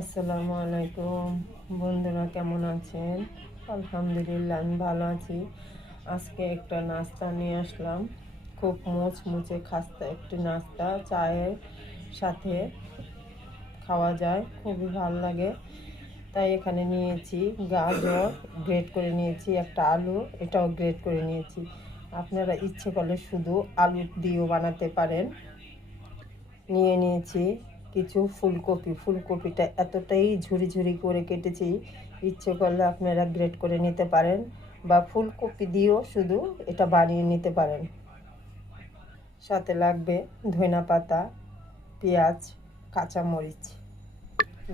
আসসালামু আলাইকুম বন্ধুরা, কেমন আছেন? আলহামদুলিল্লাহ, আমি ভালো আছি। আজকে একটা নাস্তা নিয়ে আসলাম, খুব মুচমুচে খাস্তা একটি নাস্তা, চায়ের সাথে খাওয়া যায়, খুবই ভালো লাগে। তাই এখানে নিয়েছি গাজর গ্রেট করে নিয়েছি, একটা আলু এটাও গ্রেট করে নিয়েছি। আপনারা ইচ্ছে করলে শুধু আলু দিয়েও বানাতে পারেন। নিয়ে নিয়েছি কিছু ফুলকপিটা এতটাই ঝুরি ঝুরি করে কেটেছি, ইচ্ছে করলে আপনারা গ্রেট করে নিতে পারেন বা ফুলকপি দিয়েও শুধু এটা বানিয়ে নিতে পারেন। সাথে লাগবে ধনিয়া পাতা, পেঁয়াজ, কাঁচামরিচ।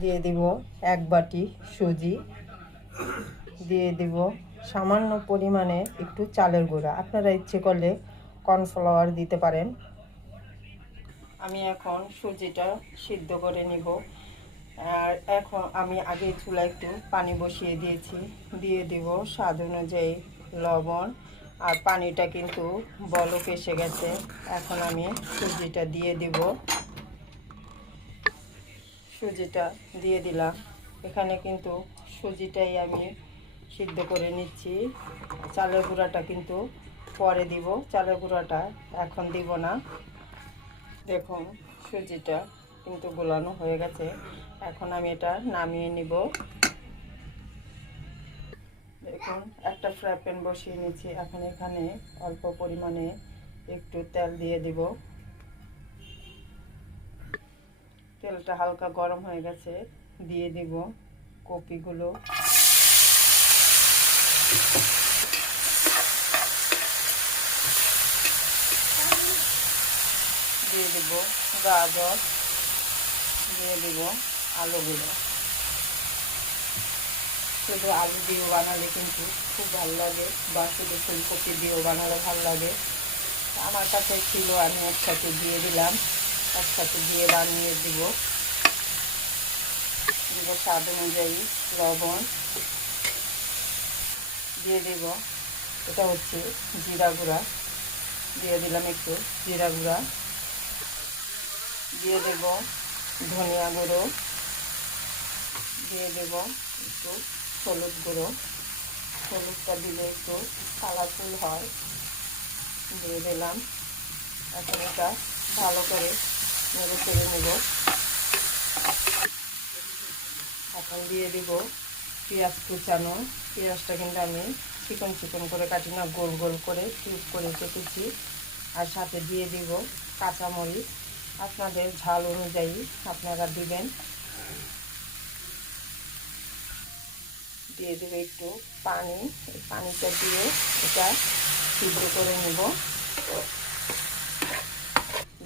দিয়ে দিব 1 বাটি সুজি, দিয়ে দিব সামান্য পরিমাণে একটু চালের গুঁড়া, আপনারা ইচ্ছে করলে কর্নফ্লাওয়ার দিতে পারেন। আমি এখন সুজিটা সিদ্ধ করে নিব। আর এখন আমি আগে চুলায় একটু পানি বসিয়ে দিয়েছি, দিয়ে দিব স্বাদ অনুযায়ী লবণ। আর পানিটা কিন্তু বলক এসে গেছে। এখন আমি সুজিটা দিয়ে দিব, সুজিটা দিয়ে দিলাম। এখানে কিন্তু সুজিটাই আমি সিদ্ধ করে নিচ্ছি, চালের গুঁড়াটা কিন্তু পরে দিব, চালের গুঁড়াটা এখন দিব না। দেখুন সুজিটা কিন্তু গোলানো হয়ে গেছে, এখন আমি এটা নামিয়ে নিব। দেখুন একটা ফ্রাই প্যান বসিয়ে নিচ্ছি, এখন এখানে অল্প পরিমাণে একটু তেল দিয়ে দিব। তেলটা হালকা গরম হয়ে গেছে, দিয়ে দিব কপিগুলো, দিয়ে দিব গাজর, দিয়ে দিব আলুগুলো। শুধু আলু দিয়েও বানালে কিন্তু খুব ভালো লাগে, বা শুধু ফুলকপি দিয়েও বানালে ভালো লাগে। আমার কাছে ছিল, আমি একসাথে দিয়ে দিলাম, একসাথে দিয়ে বানিয়ে দিব স্বাদ অনুযায়ী লবণ, দিয়ে দিব এটা হচ্ছে জিরা গুঁড়া, দিয়ে দিলাম একটু জিরা গুঁড়া, দিয়ে দেব ধনিয়া গুঁড়ো, দিয়ে দেব একটু হলুদ গুঁড়ো, হলুদটা দিলে একটু কালারফুল হয়, দিয়ে দিলাম। এখন এটা ভালো করে নেড়ে চেড়ে নেব। এখন দিয়ে দিব পেঁয়াজ কুচানো, পেঁয়াজটা কিন্তু আমি চিকন চিকন করে কাটি না, গোল গোল করে কিউব করে কেটেছি। আর সাথে দিয়ে দিব কাঁচামরিচ, আপনাদের ঝাল অনুযায়ী আপনারা দিবেন। দিয়ে দেবে একটু পানি, এই পানিটা দিয়ে এটা সিদ্ধ করে নেব।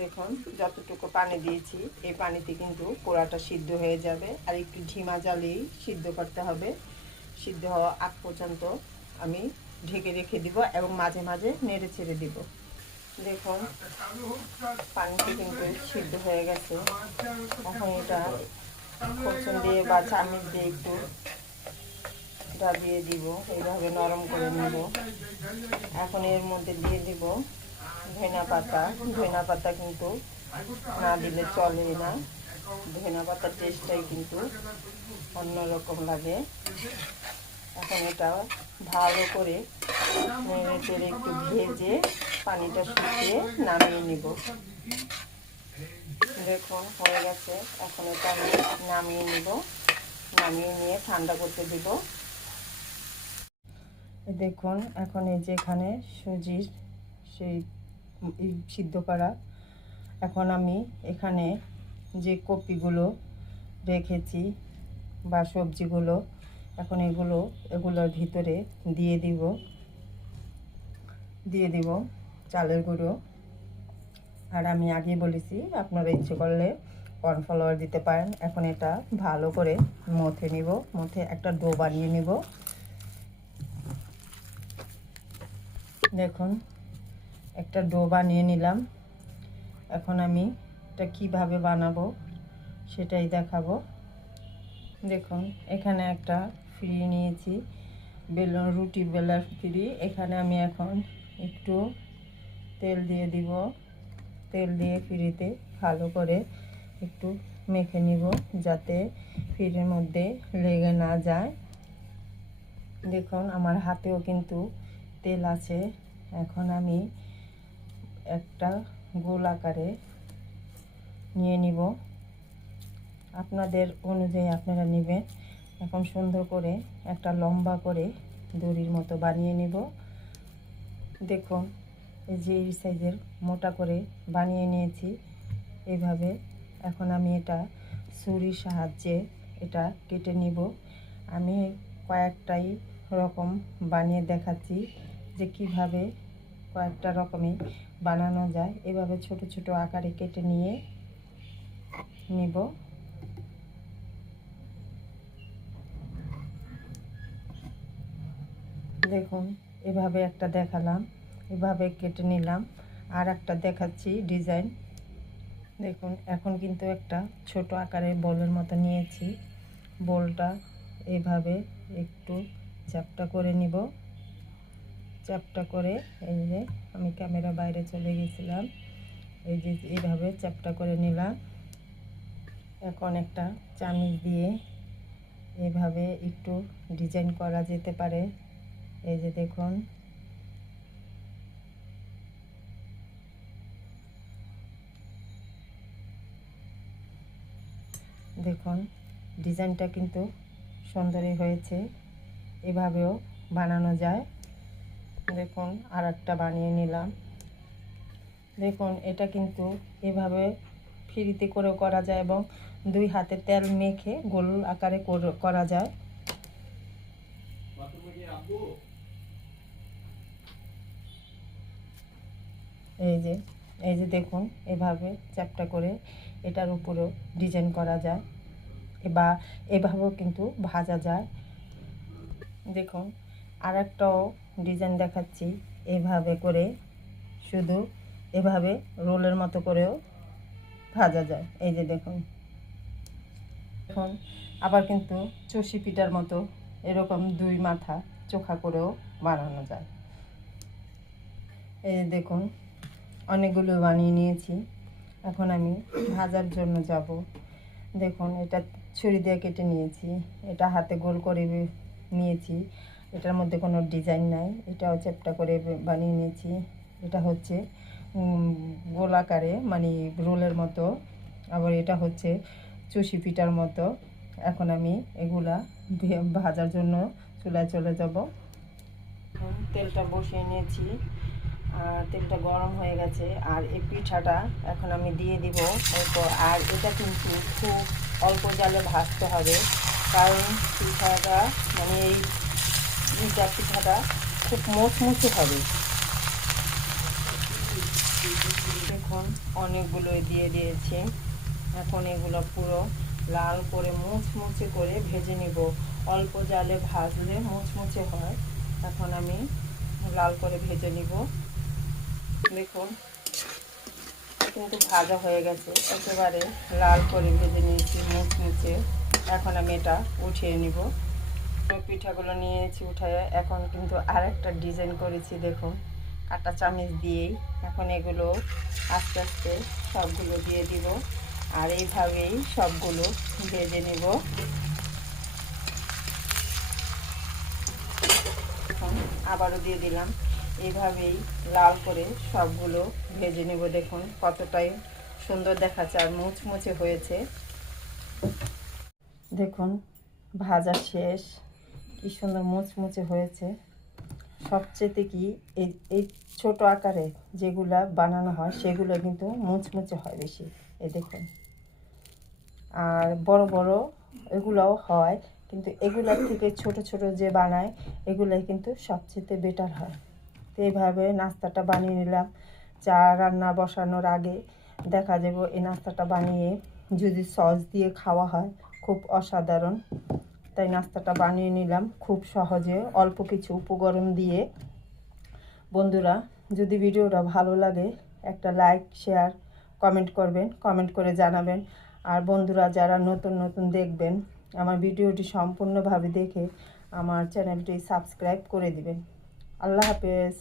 দেখুন যতটুকু পানি দিয়েছি এই পানিতে কিন্তু পোড়াটা সিদ্ধ হয়ে যাবে, আর একটু ধিমা জ্বালিয়ে সিদ্ধ করতে হবে। সিদ্ধ হওয়া আগ পর্যন্ত আমি ঢেকে রেখে দিব এবং মাঝে মাঝে নেড়ে ছেড়ে দিব। দেখুন পানিতে কিন্তু সিদ্ধ হয়ে গেছে। এখন এটা খুরচুন দিয়ে বা চামচ দিয়ে একটু ডাবিয়ে দিব, এইভাবে নরম করে নেব। এখন এর মধ্যে দিয়ে দিব ধনিয়া পাতা। ধনিয়া পাতা কিন্তু না দিলে চলে না, ধনিয়া পাতার টেস্টটাই কিন্তু অন্যরকম লাগে। এখন এটা ভালো করে নেড়ে চেড়ে একটু ভেজে পানিটা শুকিয়ে নামিয়ে নিব। দেখুন হয়ে গেছে, এখন এটা আমি নামিয়ে নিব, নামিয়ে নিয়ে ঠান্ডা করতে দিব। দেখুন এখন এই যে এখানে সুজির সেই সিদ্ধ করা, এখন আমি এখানে যে কপিগুলো রেখেছি বা সবজিগুলো, এখন এগুলোর ভিতরে দিয়ে দিব চালের গুঁড়ো। আর আমি আগে বলেছি আপনারা ইচ্ছে করলে কর্নফ্লাওয়ার দিতে পারেন। এখন এটা ভালো করে মথে নিব, মথে একটা ডো বানিয়ে নিব। দেখুন একটা ডো বানিয়ে নিলাম। এখন আমি এটা কিভাবে বানাবো সেটাই দেখাবো। দেখুন এখানে একটা ফ্রি নিয়েছি, রুটি বেলার ফ্রি। এখানে আমি এখন একটু তেল দিয়ে দিব, তেল দিয়ে ফ্রিতে ভালো করে একটু মেখে নিব, যাতে ফিরের মধ্যে লেগে না যায়। দেখুন আমার হাতেও কিন্তু তেল আছে। এখন আমি একটা গোল আকারে নিয়ে নিব, আপনাদের অনুযায়ী আপনারা নেবেন। এখন সুন্দর করে একটা লম্বা করে দড়ির মতো বানিয়ে নিব। দেখুন এই যে এই সাইজের মোটা করে বানিয়ে নিয়েছি এইভাবে। এখন আমি এটা ছুরির সাহায্যে এটা কেটে নিব। আমি কয়েকটাই রকম বানিয়ে দেখাচ্ছি যে কিভাবে কয়েকটা রকমই বানানো যায়। এভাবে ছোট ছোট আকারে কেটে নিয়ে নিব। দেখুন এভাবে একটা দেখালাম, এভাবে কেটে নিলাম। আর একটা দেখাচ্ছি ডিজাইন। দেখুন এখন কিন্তু একটা ছোট আকারের বলের মতো নিয়েছি। বলটা এইভাবে একটু চ্যাপটা করে নিব। চ্যাপটা করে এই যে আমি ক্যামেরা বাইরে চলে গেছিলাম, এই যে এইভাবে চ্যাপটা করে নিলাম। এখন একটা চামিচ দিয়ে এইভাবে একটু ডিজাইন করা যেতে পারে। এই যে দেখুন দেখুন ডিজাইনটা কিন্তু সুন্দরই হয়েছে। এভাবেও বানানো যায়। দেখুন আর একটা বানিয়ে নিলাম। দেখুন এটা কিন্তু এভাবে ফ্রিতে করেও করা যায় এবং দুই হাতে তেল মেখে গোল আকারে করা যায়। এই যে দেখুন এভাবে চ্যাপটা করে এটার উপরেও ডিজাইন করা যায় বা এভাবেও কিন্তু ভাজা যায়। দেখুন আর একটাও ডিজাইন দেখাচ্ছি। এভাবে করে শুধু এভাবে রোলের মতো করেও ভাজা যায়। এই যে দেখুন এখন আবার কিন্তু চষি পিঠার মতো এরকম দুই মাথা চোখা করেও বানানো যায়। এই যে দেখুন অনেকগুলো বানিয়ে নিয়েছি। এখন আমি ভাজার জন্য যাব। দেখুন এটা ছুরি দিয়ে কেটে নিয়েছি, এটা হাতে গোল করে নিয়েছি। এটার মধ্যে কোনো ডিজাইন নাই, এটাও চ্যাপটা করে বানিয়ে নিয়েছি। এটা হচ্ছে গোল আকারে মানে রোলের মতো, আবার এটা হচ্ছে চষি পিঠার মতো। এখন আমি এগুলা ভাজার জন্য চুলায় চলে যাব। তেলটা বসিয়ে নিয়েছি আর তেলটা গরম হয়ে গেছে। আর এই পিঠাটা এখন আমি দিয়ে দিব অল্প। আর এটা কিন্তু খুব অল্প জালে ভাজতে হবে, কারণ পিঠাটা মানে এই পিঠাটা খুব মুচমুচে হবে। দেখুন অনেকগুলোই দিয়ে দিয়েছি। এখন এগুলো পুরো লাল করে মুচমুচে করে ভেজে নিব। অল্প জালে ভাজলে মুচমুচে হয়। এখন আমি লাল করে ভেজে নিব। দেখুন কিন্তু ভাজা হয়ে গেছে, একেবারে লাল করে ভেজে নিয়েছি মুচমুচে। এখন আমি এটা উঠিয়ে নিব। পিঠাগুলো নিয়েছি উঠায়। এখন কিন্তু আর একটা ডিজাইন করেছি দেখুন কাঁটা চামিচ দিয়েই। এখন এগুলো আস্তে আস্তে সবগুলো দিয়ে দিব আর এইভাবেই সবগুলো ভেজে নেব। এখন আবারও দিয়ে দিলাম। এইভাবেই লাল করে সবগুলো ভেজে নেব। দেখুন কতটাই সুন্দর দেখাচ্ছে আর মুচমুচে হয়েছে। দেখুন ভাজা শেষ, কি সুন্দর মুচমুচে হয়েছে। সবচেয়ে কি এই ছোট আকারে যেগুলা বানানো হয় সেগুলো কিন্তু মুচমুচে হয় বেশি। এই দেখুন আর বড় বড় এগুলোও হয়, কিন্তু এগুলোর থেকে ছোট ছোট যে বানায় এগুলাই কিন্তু সবচেয়ে বেটার হয়। তো এইভাবে নাস্তাটা বানিয়ে নিলাম। চা রান্না বসানোর আগে দেখা যাবে এই নাস্তাটা বানিয়ে যদি সস দিয়ে খাওয়া হয় খুব অসাধারণ। তাই নাস্তাটা বানিয়ে নিলাম খুব সহজে অল্প কিছু উপকরণ দিয়ে। বন্ধুরা যদি ভিডিওটা ভালো লাগে একটা লাইক শেয়ার কমেন্ট করবেন, কমেন্ট করে জানাবেন। আর বন্ধুরা যারা নতুন নতুন দেখবেন আমার ভিডিওটি সম্পূর্ণভাবে দেখে আমার চ্যানেলটি সাবস্ক্রাইব করে দিবেন। আল্লাহ হাফেজ।